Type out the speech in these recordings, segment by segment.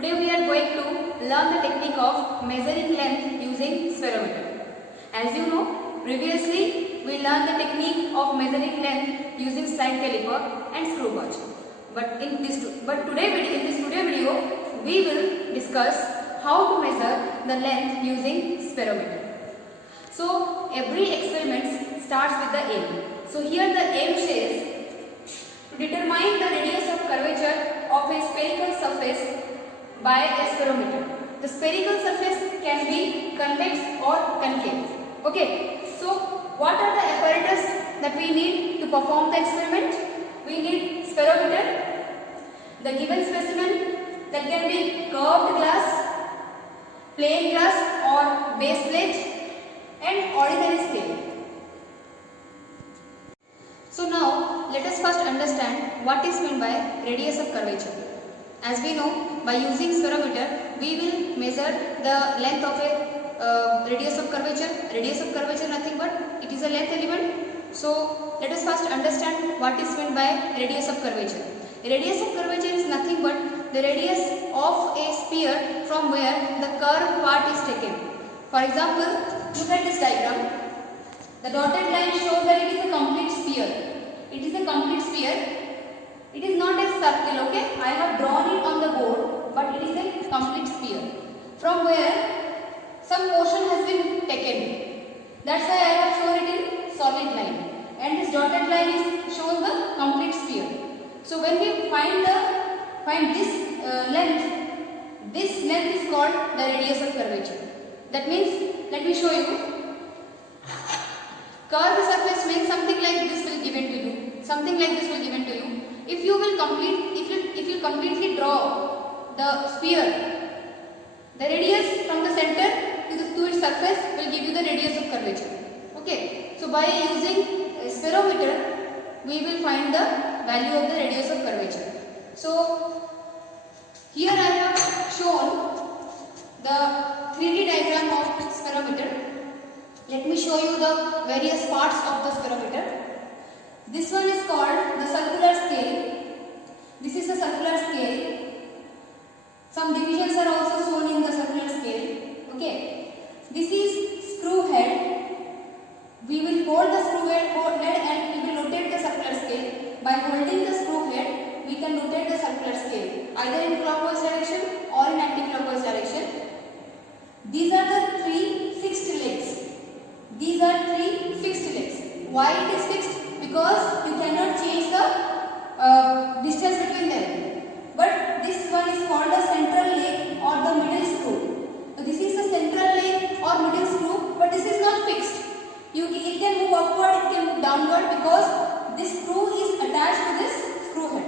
Today we are going to learn the technique of measuring length using spherometer. As you know, previously we learned the technique of measuring length using slide caliper and screw gauge. But in this video we will discuss how to measure the length using spherometer. So every experiment starts with the aim. So here the aim says to determine the radius of curvature of a spherical surface by a spherometer. The spherical surface can be convex or concave. Okay. So what are the apparatus that we need to perform the experiment? We need spherometer, the given specimen that can be curved glass, plain glass or base plate, and ordinary scale. So now let us first understand what is meant by radius of curvature. As we know, by using spherometer we will measure the length of a radius of curvature. Radius of curvature nothing but it is a length element. So let us first understand what is meant by radius of curvature. Radius of curvature is nothing but the radius of a sphere from where the curved part is taken. For example, look at this diagram. The dotted line shows that it is a complete sphere. It is a complete sphere. It is not a circle, okay? I have drawn it on the board, but it is a complete sphere. From where some portion has been taken. That's why I have shown it in solid line. And this dotted line is shown the complete sphere. So when we find this length is called the radius of curvature. That means, let me show you. Curved surface means something like this will given to you. Something like this will given to you. If you completely draw the sphere, the radius from the center to its surface will give you the radius of curvature. Okay. So by using a spherometer, we will find the value of the radius of curvature. So here I have shown the 3D diagram of spherometer. Let me show you the various parts of the spherometer. This one is called the circular scale. This is a circular scale. Some divisions are also shown in the circular scale. Okay. This is screw head. We will hold the screw head and we will rotate the circular scale. By holding the screw head, we can rotate the circular scale either in clockwise direction or in anti-clockwise direction. These are the three fixed legs. These are three fixed legs. Why it is fixed? Because you cannot change the distance between them. But this one is called the central leg or the middle screw. So this is the central leg or middle screw, but this is not fixed. It can move upward, it can move downward because this screw is attached to this screw head.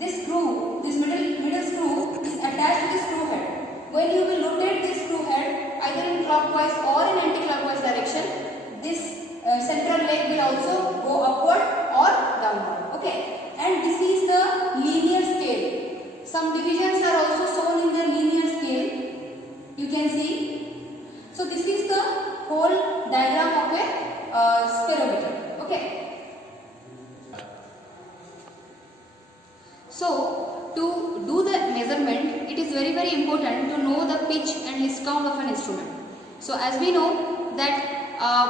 This middle screw is attached to the screw head. When you will rotate this screw head either in clockwise or in anti-clockwise direction, this central leg will also go upward or downward. Okay. And this is the linear scale. Some divisions are also shown in the linear scale. You can see. So this is the whole diagram of a spherometer. Okay. So to do the measurement, it is very important to know the pitch and least count of an instrument. So as we know that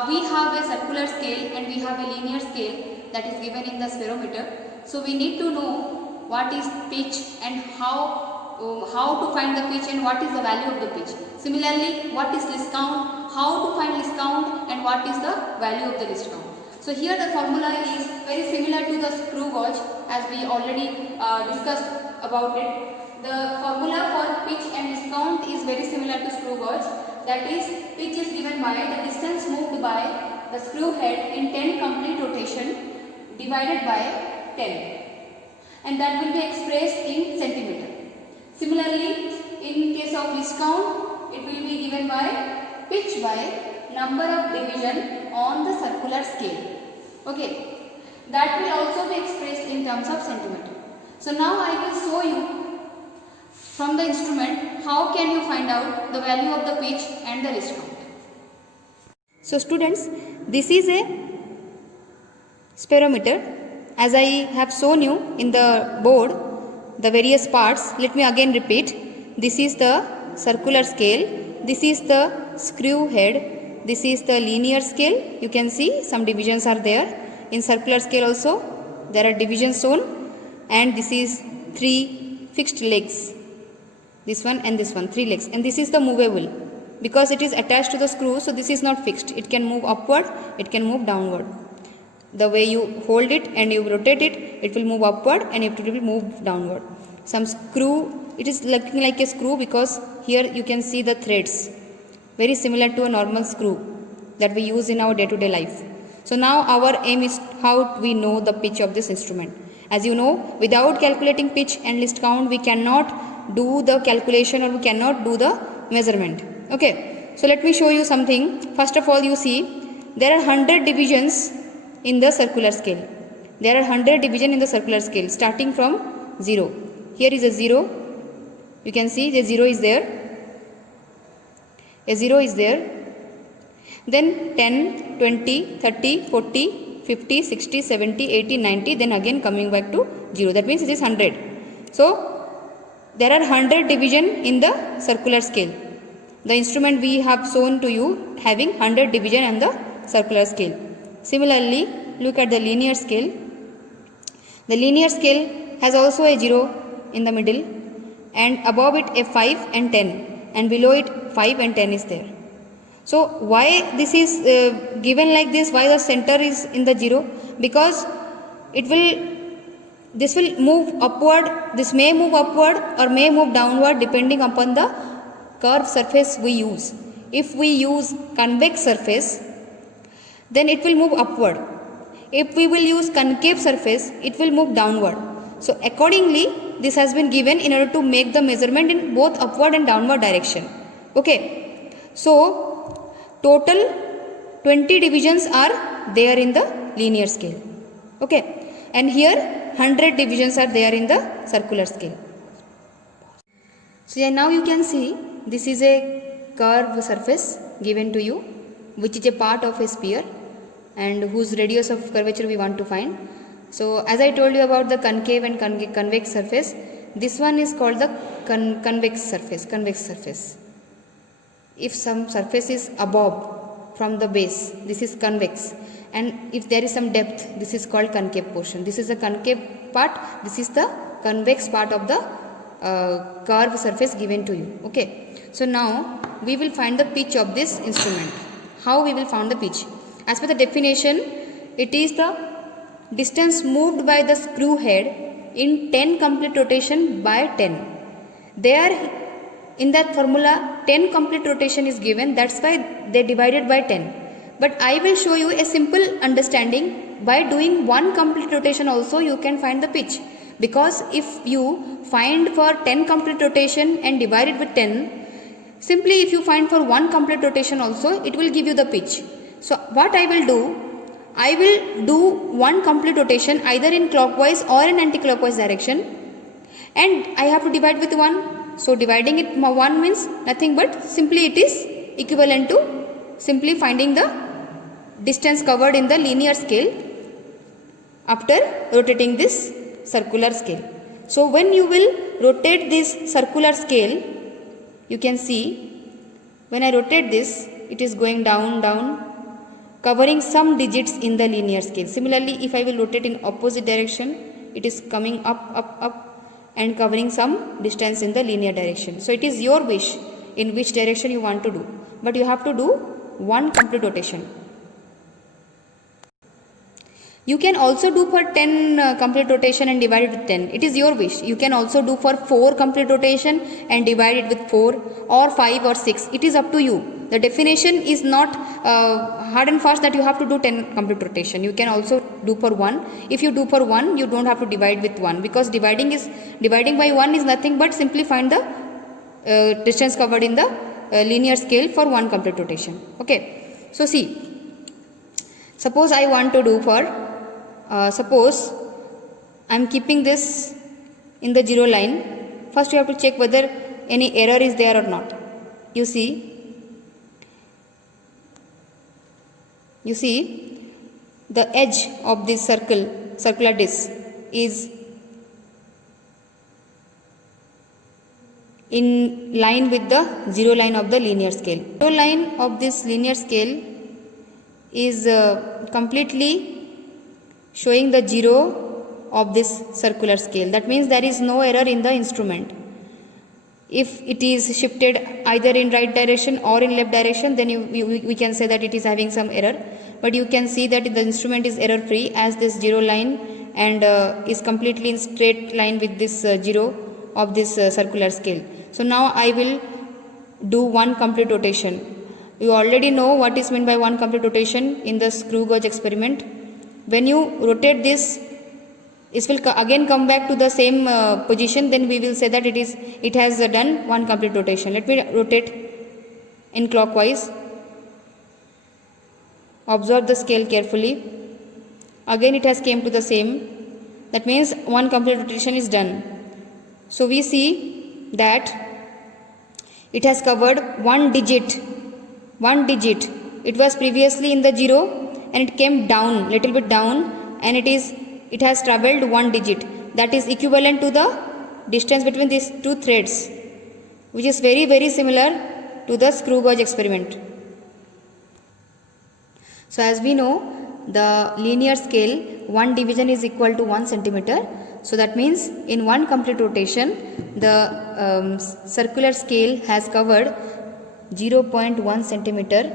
we have a circular scale and we have a linear scale that is given in the spherometer. So we need to know what is pitch and how to find the pitch and what is the value of the pitch. Similarly, what is least count, how to find least count and what is the value of the least count. So here the formula is very similar to the screw gauge as we already discussed about it. The formula for pitch and least count is very similar to screw gauge. That is, pitch is given by the distance moved by the screw head in 10 complete rotation divided by 10, and that will be expressed in centimeter. Similarly, in case of least count, it will be given by pitch by number of division on the circular scale. Okay, that will also be expressed in terms of centimeter. So now I will show you from the instrument how can you find out the value of the pitch and the least count. So students, this is a spherometer. As I have shown you in the board, the various parts, let me again repeat. this is the circular scale, this is the screw head, this is the linear scale. You can see some divisions are there. In circular scale also there are divisions shown, and this is 3 fixed legs, this one and this one, 3 legs, and this is the movable because it is attached to the screw, so this is not fixed. It can move upward, it can move downward. The way you hold it and you rotate it, it will move upward and it will move downward. Some screw, it is looking like a screw because here you can see the threads, very similar to a normal screw that we use in our day-to-day life. So now our aim is how we know the pitch of this instrument. As you know, without calculating pitch and list count, we cannot do the calculation or we cannot do the measurement. Okay, so let me show you something. First of all, you see there are 100 divisions in the circular scale. There are 100 divisions in the circular scale starting from 0. Here is a 0. You can see the 0 is there. A 0 is there. Then 10, 20, 30, 40, 50, 60, 70, 80, 90. Then again coming back to 0. That means it is 100. So there are 100 division in the circular scale. The instrument we have shown to you having 100 division on the circular scale. Similarly, look at the linear scale. The linear scale has also a 0 in the middle, and above it a 5 and 10, and below it 5 and 10 is there. So why this is given like this? Why the center is in the 0? Because this will move upward. This may move upward or may move downward depending upon the curved surface we use. If we use convex surface, then it will move upward. If we will use concave surface, it will move downward. So accordingly, this has been given in order to make the measurement in both upward and downward direction. Okay, so total 20 divisions are there in the linear scale. Okay, and here 100 divisions are there in the circular scale. So yeah, now you can see this is a curved surface given to you, which is a part of a sphere and whose radius of curvature we want to find. So as I told you about the concave and convex surface, this one is called the convex surface. If some surface is above from the base, this is convex, and if there is some depth, this is called concave portion. This is the concave part, this is the convex part of the curved surface given to you. Okay, so now we will find the pitch of this instrument. How we will find the pitch? As per the definition, it is the distance moved by the screw head in 10 complete rotation by 10. There in that formula 10 complete rotation is given, that's why they divided by 10. But I will show you a simple understanding. By doing one complete rotation also you can find the pitch, because if you find for 10 complete rotation and divide it with 10, simply if you find for one complete rotation also, it will give you the pitch. So what I will do, I will do one complete rotation either in clockwise or in anti-clockwise direction, and I have to divide with 1. So dividing it 1 means nothing but simply it is equivalent to simply finding the distance covered in the linear scale after rotating this circular scale. So when you will rotate this circular scale, you can see when I rotate this, it is going down, down, covering some digits in the linear scale. Similarly, if I will rotate in opposite direction, it is coming up, up, up, and covering some distance in the linear direction. So it is your wish in which direction you want to do, but you have to do one complete rotation. You can also do for 10 complete rotation and divide it with 10. It is your wish. You can also do for 4 complete rotation and divide it with 4 or 5 or 6. It is up to you. The definition is not hard and fast that you have to do 10 complete rotation. You can also do for 1. If you do for 1, you don't have to divide with 1, because dividing by 1 is nothing but simply find the distance covered in the linear scale for 1 complete rotation. Okay. So see, suppose I want to do for suppose I am keeping this in the 0 line. First you have to check whether any error is there or not. You see the edge of this circular disc is in line with the zero line of the linear scale. Zero line of this linear scale is completely showing the zero of this circular scale. That means there is no error in the instrument. If it is shifted either in right direction or in left direction, then we can say that it is having some error. But you can see that the instrument is error free as this zero line and is completely in straight line with this zero of this circular scale. So now I will do one complete rotation. You already know what is meant by one complete rotation in the screw gauge experiment. When you rotate this, it will again come back to the same position, then we will say that it has done one complete rotation. Let me rotate in clockwise. Observe the scale carefully. Again it has came to the same. That means one complete rotation is done. So we see that it has covered one digit. It was previously in the zero and it came down, little bit down, and it has travelled one digit. That is equivalent to the distance between these two threads, which is very, very similar to the screw gauge experiment. So as we know, the linear scale, one division is equal to 1 centimeter. So that means in one complete rotation, the circular scale has covered 0.1 centimeter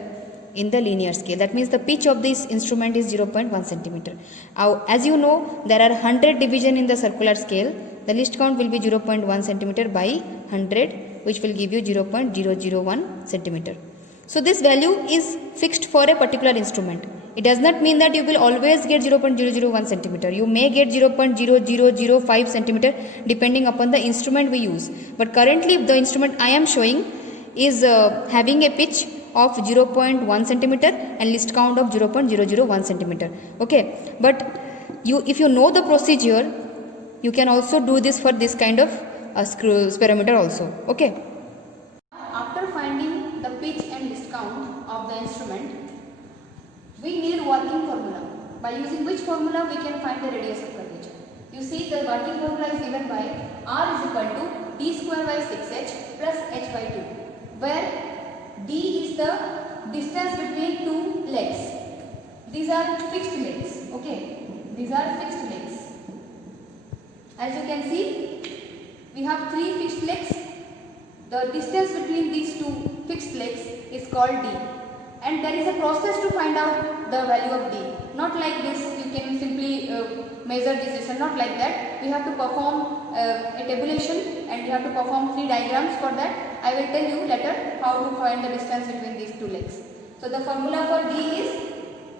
in the linear scale. That means the pitch of this instrument is 0.1 centimeter. As you know, there are 100 division in the circular scale. The least count will be 0.1 centimeter by 100, which will give you 0.001 centimeter. So this value is fixed for a particular instrument. It does not mean that you will always get 0.001 centimeter. You may get 0.0005 centimeter depending upon the instrument we use. But currently the instrument I am showing is having a pitch of 0.1 centimeter and least count of 0.001 centimeter. Okay, but if you know the procedure, you can also do this for this kind of spirometer also. Okay. After finding the pitch and least count of the instrument, we need working formula. By using which formula we can find the radius of curvature. You see the working formula is given by r is equal to d square by 6h plus h by 2, where d is the distance between two legs. These are fixed legs. Okay, these are fixed legs. As you can see, we have three fixed legs. The distance between these two fixed legs is called d, and there is a process to find out the value of d. Not like this, you can simply measure this distance, not like that. We have to perform a tabulation and we have to perform 3 diagrams for that. I will tell you later how to find the distance between these two legs. So the formula for d is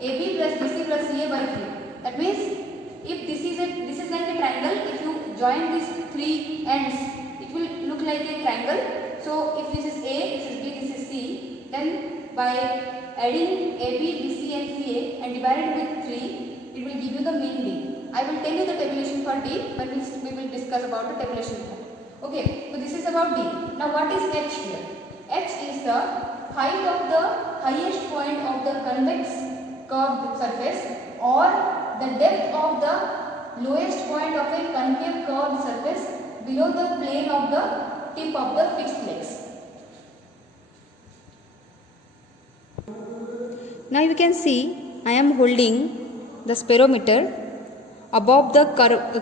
AB plus BC plus CA by 3. That means if this is like a triangle, if you join these 3 ends, it will look like a triangle. So if this is A, this is B, this is C, then by adding AB, BC and CA and divided with 3, it will give you the mean D. I will tell you the tabulation for D when we will discuss about the tabulation part. Okay, so this is about D. Now what is H here? H is the height of the highest point of the convex curved surface or the depth of the lowest point of a concave curved surface below the plane of the tip of the fixed legs. Now you can see I am holding the spirometer above the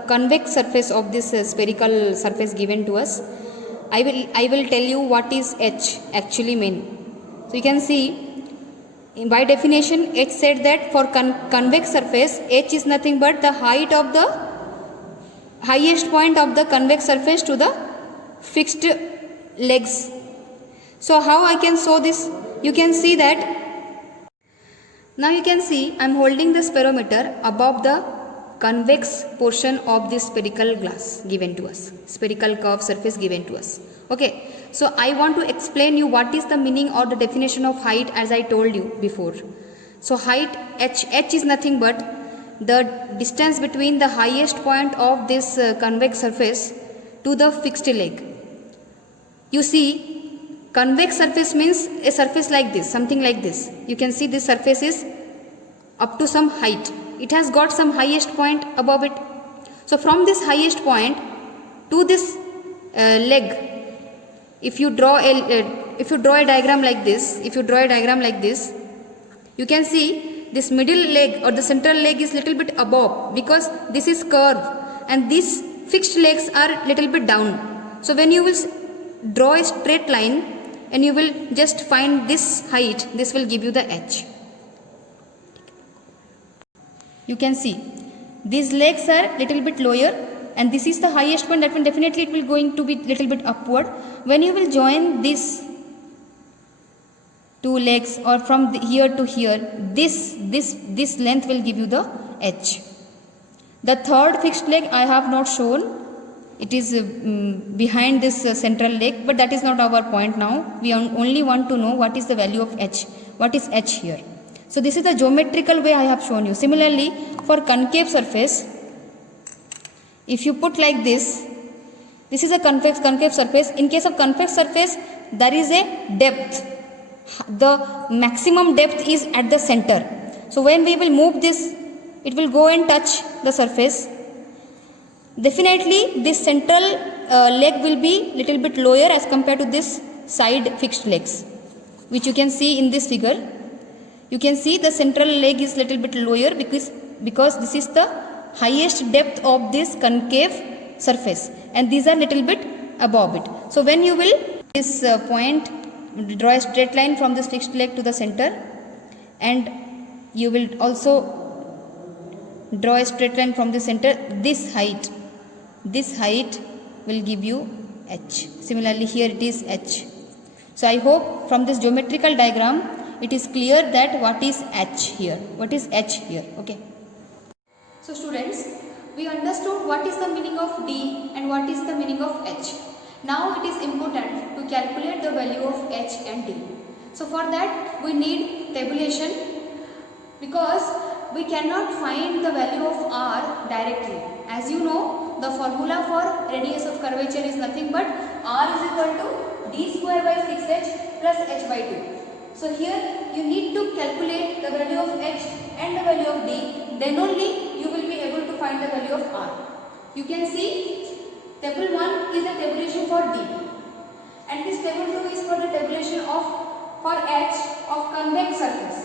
convex surface of this spherical surface given to us. I will tell you what is H actually mean. So you can see by definition H said that for convex surface H is nothing but the height of the highest point of the convex surface to the fixed legs. So how I can show this? You can see that now you can see I am holding the spirometer above the convex portion of this spherical glass given to us, spherical curved surface given to us. Okay, so I want to explain you what is the meaning or the definition of height as I told you before. So height H is nothing but the distance between the highest point of this convex surface to the fixed leg. You see, convex surface means a surface like this, something like this. You can see this surface is up to some height. It has got some highest point above it. So from this highest point to this leg, if you draw a diagram like this, you can see this middle leg or the central leg is little bit above, because this is curve and these fixed legs are little bit down. So when you will draw a straight line and you will just find this height, this will give you the h. You can see these legs are little bit lower and this is the highest point. That one definitely it will going to be little bit upward. When you will join these two legs or from here to here, this length will give you the h. The third fixed leg I have not shown. It is behind this central leg, but that is not our point now. We only want to know what is the value of h. What is h here? So this is the geometrical way I have shown you. Similarly, for concave surface, if you put like this is a concave surface. In case of convex surface, there is a depth. The maximum depth is at the center. So when we will move this, it will go and touch the surface. Definitely this central leg will be little bit lower as compared to this side fixed legs, which you can see in this figure. You can see the central leg is little bit lower because this is the highest depth of this concave surface and these are little bit above it. So when you will this point, draw a straight line from this fixed leg to the center, and you will also draw a straight line from the center. This height will give you h. Similarly here it is h. So I hope from this geometrical diagram it is clear that what is h here. Okay. So students, we understood what is the meaning of d and what is the meaning of h. Now it is important to calculate the value of h and d. So for that we need tabulation, because we cannot find the value of r directly. As you know, the formula for radius of curvature is nothing but r is equal to d square by 6h plus h by 2. So here you need to calculate the value of h and the value of d, then only you will be able to find the value of r. You can see table 1 is the tabulation for d and this table 2 is for the tabulation for h of convex surface,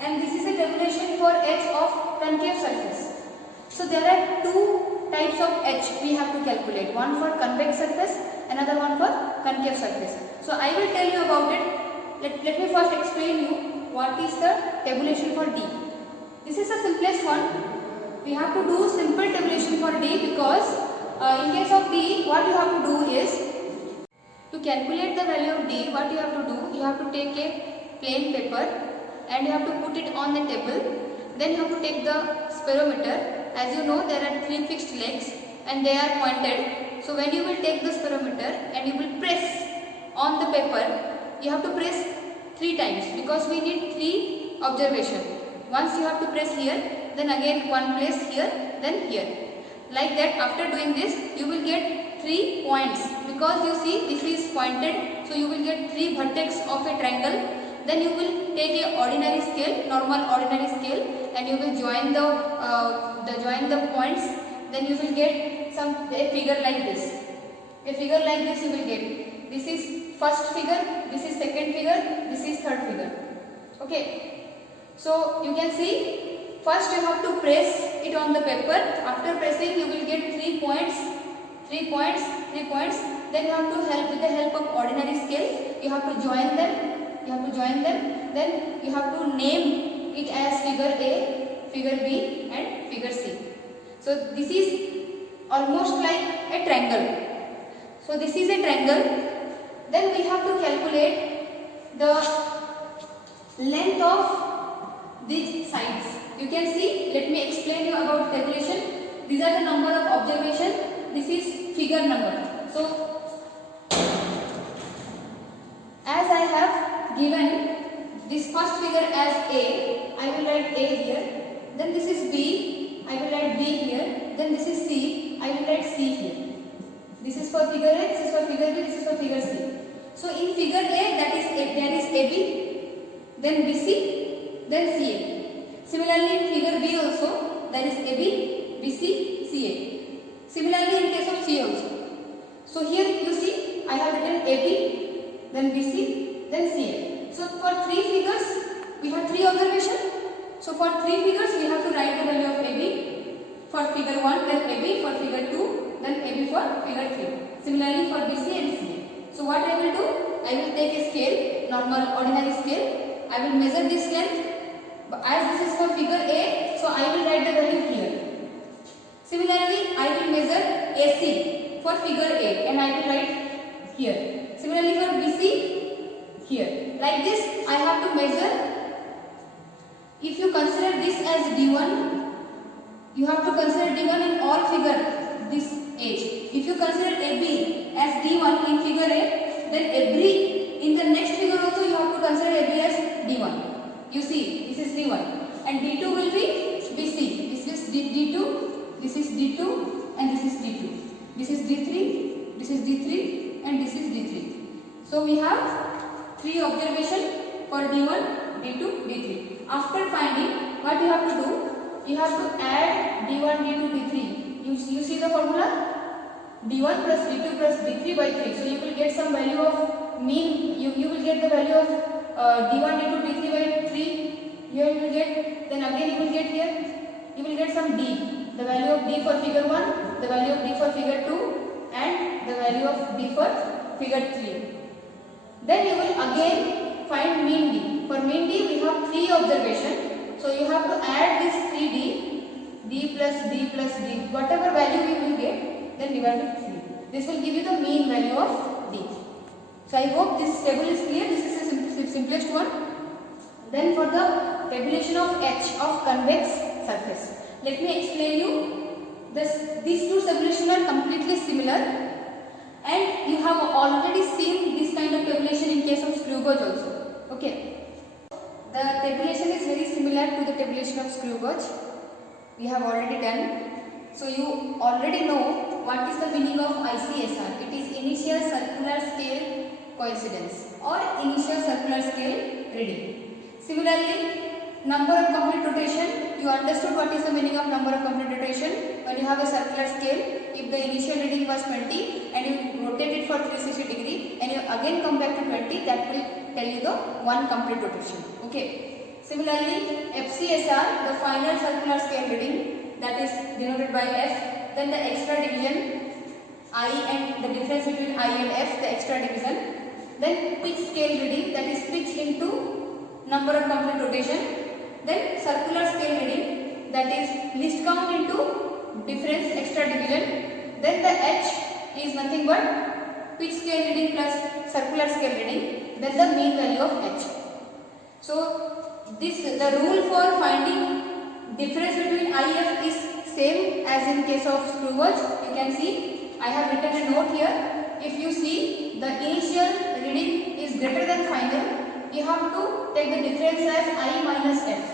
and this is a tabulation for h of concave surface. So there are two types of h we have to calculate, one for convex surface, another one for concave surface. So I will tell you about it. Let me first explain you what is the tabulation for d. This is the simplest one. We have to do simple tabulation for d because in case of d, what you have to do is, to calculate the value of d, what you have to do, you have to take a plain paper and you have to put it on the table. Then you have to take the spirometer. As you know, there are 3 fixed legs and they are pointed. So when you will take the spirometer and you will press on the paper, you have to press 3 times because we need 3 observation. Once you have to press here, then again one place here, then here. Like that, after doing this, you will get 3 points because you see this is pointed. So you will get 3 vertex of a triangle. Then you will take a ordinary scale, normal ordinary scale, and you will join the points. Then you will get a figure like this. A figure like this you will get. This is first figure, this is second figure, this is third figure. Okay. So you can see, first you have to press it on the paper. After pressing, you will get 3 points. Then you have to with the help of ordinary scale, you have to join them. Then you have to name it as figure A, figure B and figure C. So this is almost like a triangle. So this is a triangle. Then we have to calculate the length of these sides. You can see, let me explain you about tabulation. These are the number of observation. This is figure number. So as I have given this first figure as A, I will write A here. Then this is B, I will write B here. Then this is C, I will write C here. This is for figure A, this is for figure B, this is for figure C. So in figure A, there is AB, then BC, then CA. Similarly in figure B also, there is AB, BC, CA. Similarly in case of C also. So here you see, I have written AB, then BC, then CA. So for 3 figures, we have 3 observations. So for 3 figures, we have to write the value of AB for figure 1, then AB for figure 2, then AB for figure 3. Similarly for BC and CA. So what I will do? I will take a scale, normal ordinary scale. I will measure this length. As this is for figure A, so I will write the value here. Similarly, I will measure AC for figure A and I will write here. Similarly for BC, here. Like this, I have to measure. If you consider this as D1, you have to consider D1 in all figure this edge. If you consider AB as D1 in figure A, then every in the next figure also you have to consider AB as D1. You see, this is D1 and D2 will be BC. This is D2, this is D2 and this is D2. This is D3, this is D3 and this is D3. So we have 3 observations for D1, D2, D3. After finding, what you have to do? You have to add D1, D2, D3. You see the formula? D1 plus D2 plus D3 by 3. So you will get some value of mean. You will get the value of D1, D2, D3 by 3. Here you will get. Then again you will get here. You will get some D. The value of D for figure 1, the value of D for figure 2 and the value of D for figure 3. Then you will again find mean D. For mean D we have 3 observations. So you have to add this 3D, D plus D plus D. Whatever value you will get, then divide by 3. This will give you the mean value of D. So I hope this table is clear. This is the simplest one. Then for the tabulation of H of convex surface. Let me explain you. These two tabulations are completely similar and you have already seen this kind of tabulation in case of screw gauge also. Okay. The tabulation is very similar to the tabulation of screw gauge. We have already done. So you already know what is the meaning of ICSR. It is initial circular scale coincidence or initial circular scale reading. Similarly, number of complete rotation, you understood what is the meaning of number of complete rotation. When you have a circular scale, if the initial reading was 20 and you rotate it for 360 degree and you again come back to 20, that will tell you the one complete rotation. Okay. Similarly, FCSR, the final circular scale reading, that is denoted by F. Then the extra division I and the difference between I and F, the extra division. Then pitch scale reading, that is pitch into number of complete rotation. Then circular scale reading, that is least count into difference extra division. Then the H is nothing but pitch scale reading plus circular scale reading. Then the mean value of H. So the rule for finding difference between IF is same as in case of screw gauge. You can see I have written a note here. If you see the initial reading is greater than final, you have to take the difference as I minus F.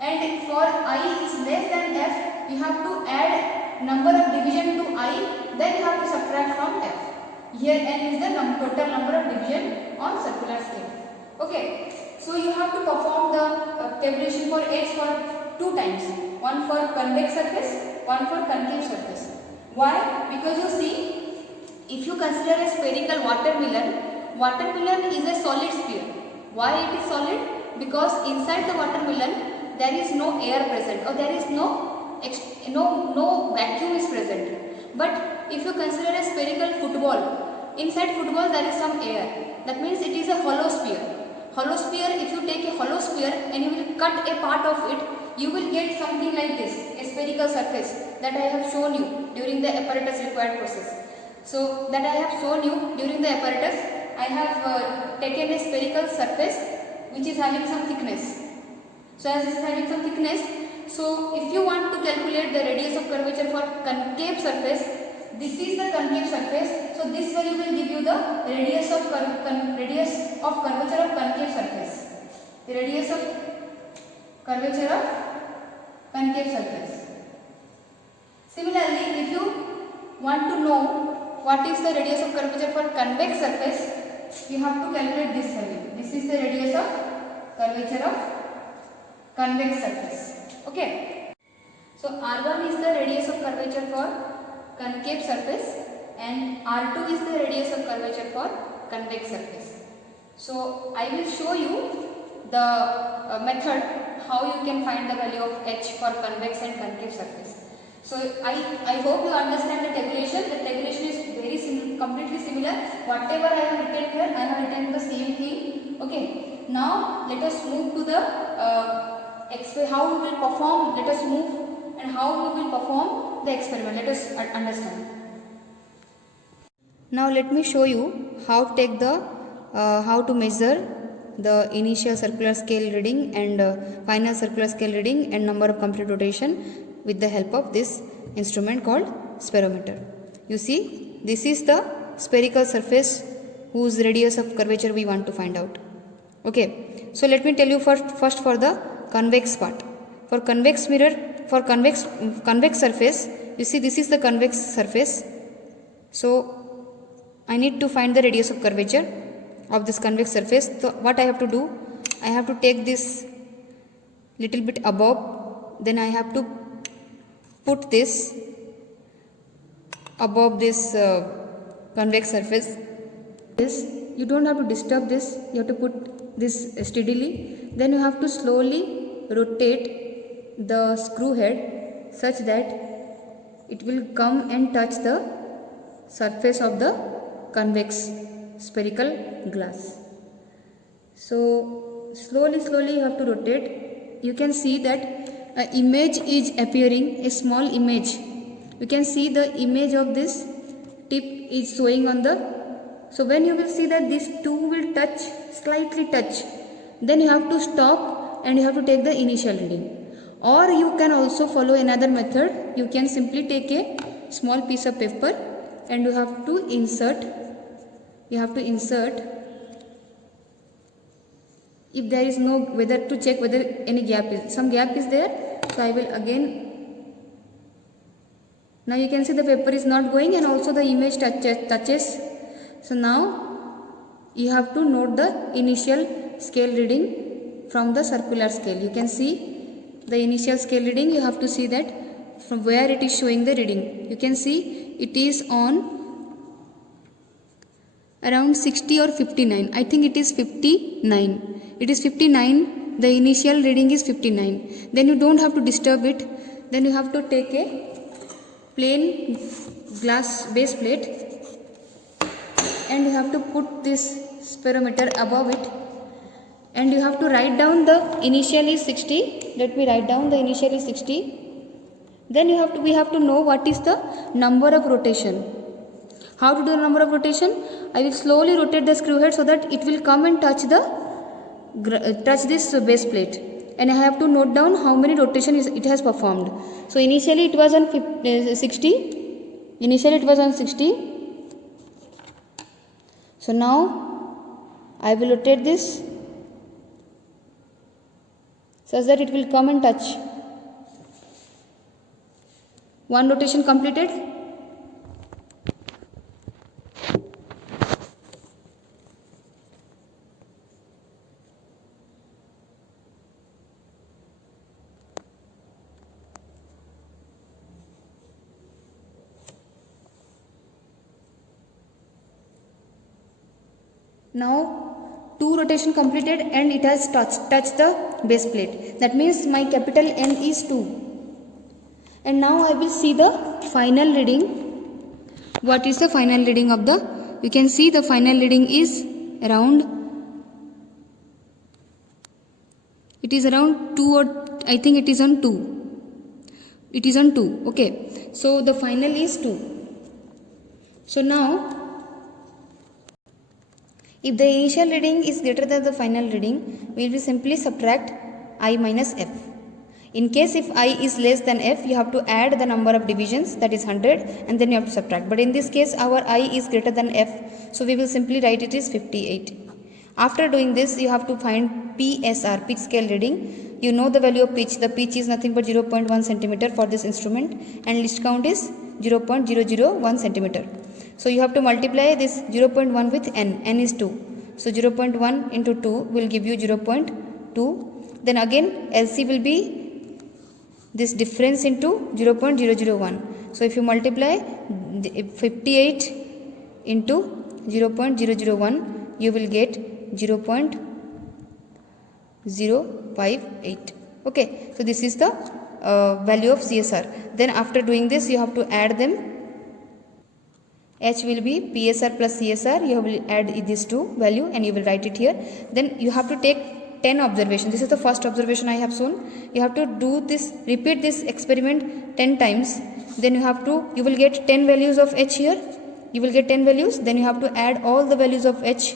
And for I is less than F, you have to add number of division to I, then you have to subtract from F. Here N is the total number of division on circular scale. Okay. So you have to perform the tabulation for H for 2 times. One for convex surface, one for concave surface. Why? Because you see, if you consider a spherical watermelon is a solid sphere. Why it is solid? Because inside the watermelon there is no air present or there is no vacuum is present. But if you consider a spherical football, inside football there is some air. That means it is a hollow sphere. Hollow sphere, if you take a hollow sphere and you will cut a part of it, you will get something like this, a spherical surface that I have shown you during the apparatus required process. So that I have shown you during the apparatus, I have taken a spherical surface which is having some thickness. So as it is having some thickness, so if you want to calculate the radius of curvature for concave surface, this is the concave surface. So this value will give you the radius of curvature of concave surface. The radius of curvature of concave surface. Similarly, if you want to know what is the radius of curvature for convex surface, you have to calculate this value. This is the radius of curvature of convex surface. Okay. So R1 is the radius of curvature for concave surface and R2 is the radius of curvature for convex surface. So I will show you the method how you can find the value of H for convex and concave surface. So I hope you understand the tabulation. The tabulation is very completely similar. Whatever I have written here, I have written the same thing. Okay. Now let us move to the how we will perform. Let us move and how we will perform the experiment. Let us understand. Now let me show you how to take the how to measure the initial circular scale reading and final circular scale reading and number of complete rotation with the help of this instrument called spirometer. You see, this is the spherical surface whose radius of curvature we want to find out. Okay, so let me tell you first for the convex part. For convex mirror, for convex surface, you see this is the convex surface. So I need to find the radius of curvature of this convex surface. So what I have to do, I have to take this little bit above, then I have to put this above this convex surface. This you don't have to disturb this, you have to put this steadily, then you have to slowly rotate the screw head such that it will come and touch the surface of the convex spherical glass. So slowly you have to rotate. You can see that an image is appearing, a small image. You can see the image of this tip is showing on the. So when you will see that these two will touch, slightly touch, then you have to stop and you have to take the initial reading. Or you can also follow another method. You can simply take a small piece of paper and you have to insert. If there is no, whether to check whether any gap is, some gap is there. So I will again, now you can see the paper is not going and also the image touches. So now you have to note the initial scale reading from the circular scale. You can see the initial scale reading. You have to see that from where it is showing the reading. You can see it is on around 60 or 59. I think it is 59. It is 59. The initial reading is 59. Then you don't have to disturb it. Then you have to take a plain glass base plate and you have to put this spirometer above it and you have to write down the initial is 60. Let me write down the initial is 60. Then we have to know what is the number of rotation. How to do the number of rotation? I will slowly rotate the screw head so that it will come and touch this base plate, and I have to note down how many rotations it has performed. So initially it was on 60. Initially it was on 60. So now I will rotate this such that it will come and touch. One rotation completed. Now 2 rotation completed and it has touched the base plate. That means my capital N is 2. And now I will see the final reading. What is the final reading of the? You can see the final reading is around. It is around 2 or I think it is on 2. It is on 2. Okay. So the final is 2. So now, if the initial reading is greater than the final reading, we will simply subtract I minus F. In case if I is less than F, you have to add the number of divisions, that is 100, and then you have to subtract. But in this case, our I is greater than F, so we will simply write it is 58. After doing this, you have to find PSR, pitch scale reading. You know the value of pitch. The pitch is nothing but 0.1 centimeter for this instrument, and least count is 0.001 centimeter. So you have to multiply this 0.1 with n. N is 2. So 0.1 into 2 will give you 0.2. Then again LC will be this difference into 0.001. So if you multiply 58 into 0.001, you will get 0.058. Okay, so this is the value of CSR. Then after doing this, you have to add them. H will be PSR plus CSR. You will add these two value and you will write it here. Then you have to take 10 observations. This is the first observation I have shown. You have to do this, repeat this experiment 10 times. Then you will get 10 values of H here. You will get 10 values. Then you have to add all the values of H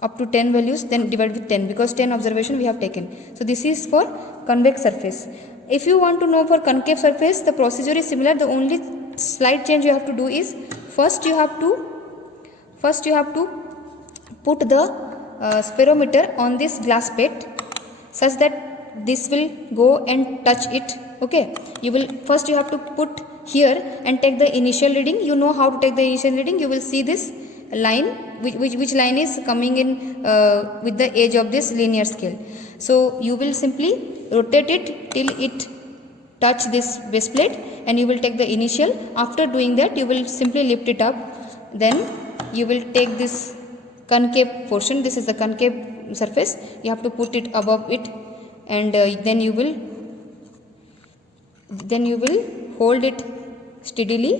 up to 10 values, then divide with 10, because 10 observation we have taken. So this is for convex surface. If you want to know for concave surface, the procedure is similar. The only slight change you have to do is first you have to put the spirometer on this glass plate such that this will go and touch it. Okay, you have to put here and take the initial reading. You know how to take the initial reading. You will see this line, which line is coming in with the edge of this linear scale. So you will simply rotate it till it touch this base plate and you will take the initial. After doing that, you will simply lift it up. Then you will take this concave portion. This is the concave surface. You have to put it above it, and then you will hold it steadily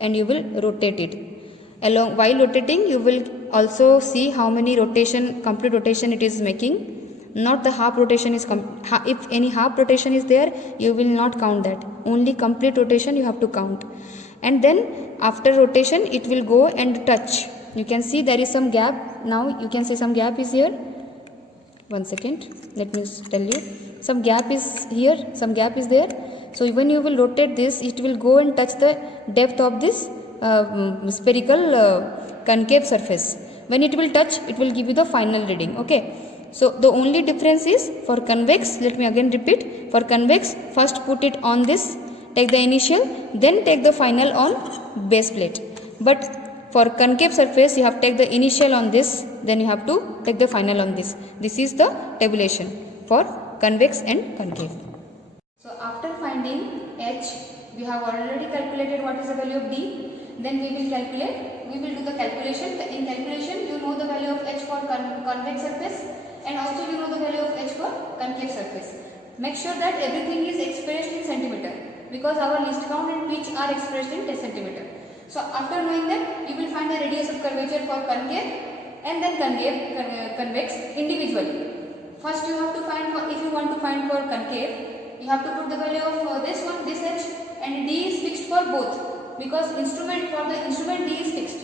and you will rotate it. While rotating, you will also see how many complete rotation it is making. Not the half rotation is if any half rotation is there, you will not count that. Only complete rotation you have to count. And then after rotation, it will go and touch. You can see there is some gap. Now you can see some gap is here. 1 second, let me tell you. Some gap is here, some gap is there. So when you will rotate this, it will go and touch the depth of this spherical concave surface. When it will touch, it will give you the final reading. Okay, so the only difference is for convex. Let me again repeat. For convex, first put it on this, take the initial, then take the final on base plate. But for concave surface, you have to take the initial on this, then you have to take the final on this. This is the tabulation for convex and concave. So after finding H, we have already calculated what is the value of D. Then we will do the calculation. In calculation, you know the value of H for convex surface and also you know the value of H for concave surface. Make sure that everything is expressed in centimeter, because our least count and pitch are expressed in centimeter. So after knowing that, you will find the radius of curvature for concave and then convex individually. First you have to find, if you want to find for concave, you have to put the value of this H, and D is fixed for both, because for the instrument D is fixed.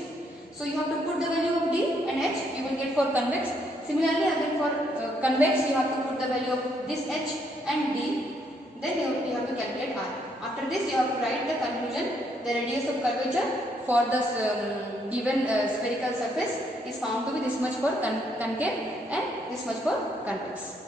So you have to put the value of D and H, you will get for convex. Similarly, again for convex, you have to put the value of this H and D, then you have to calculate R. After this, you have to write the conclusion. The radius of curvature for the given spherical surface is found to be this much for concave and this much for convex.